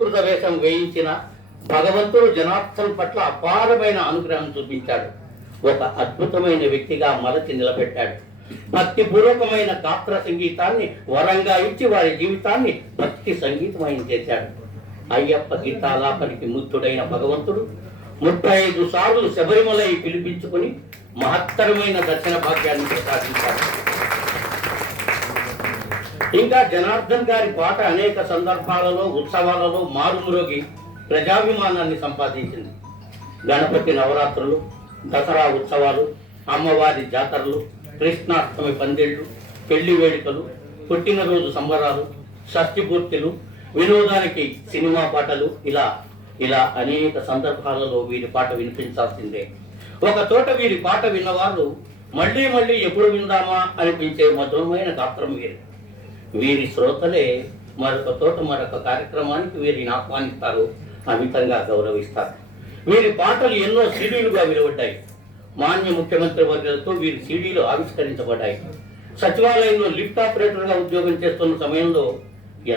అలంకృత వేషం వేయించిన భగవంతుడు జనార్దన్ పట్ల అపారమైన అనుగ్రహం చూపించాడు. ఒక అద్భుతమైన వ్యక్తిగా మలచి నిలబెట్టాడు. భక్తిపూర్వకమైన గాత్ర సంగీతాన్ని వరంగా ఇచ్చి వారి జీవితాన్ని భక్తి సంగీతమయం చేశాడు. అయ్యప్ప గీతాలాపనికి ముగ్ధుడైన భగవంతుడు 35 సార్లు శబరిమలై పిలిపించుకుని మహత్తరమైన దర్శన భాగ్యాన్ని ప్రసాదించాడు. ఇంకా జనార్దన్ గారి పాట అనేక సందర్భాలలో ఉత్సవాలలో మారుమ్రోగి ప్రజాభిమానాన్ని సంపాదించింది. గణపతి నవరాత్రులు, దసరా ఉత్సవాలు, అమ్మవారి జాతరలు, కృష్ణాష్టమి పందిళ్లు, పెళ్లి వేడుకలు, పుట్టినరోజు సంబరాలు, షష్ఠి పూర్తులు, వినోదానికి సినిమా పాటలు, ఇలా అనేక సందర్భాలలో వీరి పాట వినిపించాల్సిందే. ఒక చోట వీరి పాట విన్నవారు మళ్ళీ మళ్ళీ ఎప్పుడు విందామా అనిపించే మధురమైన గాత్రం వీరి శ్రోతలే మరొక చోట మరొక కార్యక్రమానికి వీరిని ఆహ్వానిస్తారు, అమితంగా గౌరవిస్తారు. వీరి పాటలు ఎన్నో సీడీలుగా వెలువడ్డాయి. మాన్య ముఖ్యమంత్రి వర్గాలతో వీరి సీడీలు ఆవిష్కరించబడ్డాయి. సచివాలయంలో లిఫ్ట్ ఆపరేటర్గా ఉద్యోగం చేస్తున్న సమయంలో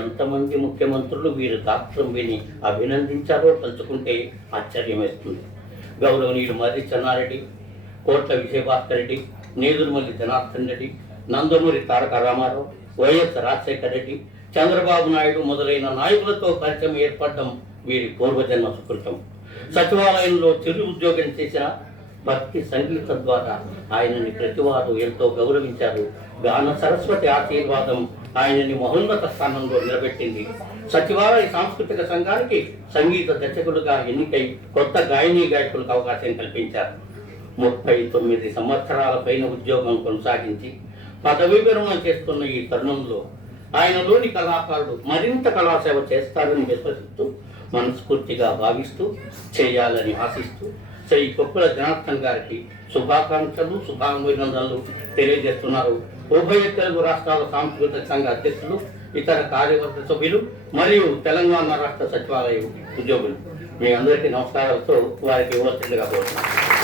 ఎంతమంది ముఖ్యమంత్రులు వీరి గాత్రం విని అభినందించారో తలుచుకుంటే ఆశ్చర్యం వేస్తుంది. గౌరవనీయులు మర్రి చెన్నారెడ్డి, కోట్ల విజయభాస్కర్ రెడ్డి, నేదురుమల్లి జనార్దన్ రెడ్డి, నందమూరి తారక రామారావు, వైఎస్ రాజశేఖర రెడ్డి, చంద్రబాబు నాయుడు మొదలైన నాయకులతో పరిచయం ఏర్పడడం వీరి పూర్వజన్మ సుకృతం. సచివాలయంలో చిరు ఉద్యోగం చేసిన భక్తి సంగీతం ద్వారా ఆయనని ప్రతివారు ఎంతో గౌరవించారు. గాన సరస్వతి ఆశీర్వాదం ఆయనని మహోన్నత స్థానంలో నిలబెట్టింది. సచివాలయ సాంస్కృతిక సంఘానికి సంగీత దర్శకులుగా ఎన్నికై కొత్త గాయనీ గాయకులకు అవకాశం కల్పించారు. 39 సంవత్సరాల పైన ఉద్యోగం కొనసాగించి పదవీ విరమణ చేస్తున్న ఈ తరుణంలో ఆయనలోని కళాకారుడు మరింత కళాసేవ చేస్తారని విశ్వసిస్తూ, మనస్ఫూర్తిగా భావిస్తూ, చేయాలని ఆశిస్తూ శ్రీ కొప్పుల జనార్దన్ గారికి శుభాకాంక్షలు, శుభాభినందనలు తెలియజేస్తున్నారు ఉభయ తెలుగు రాష్ట్రాల సాంస్కృతిక సంఘ అధ్యక్షులు, ఇతర కార్యవర్గ సభ్యులు మరియు తెలంగాణ రాష్ట్ర సచివాలయ ఉద్యోగులు. మీ అందరికీ నమస్కారాలతో వారికి ఇవ్వాల్సిందిగా కోరుతున్నాను.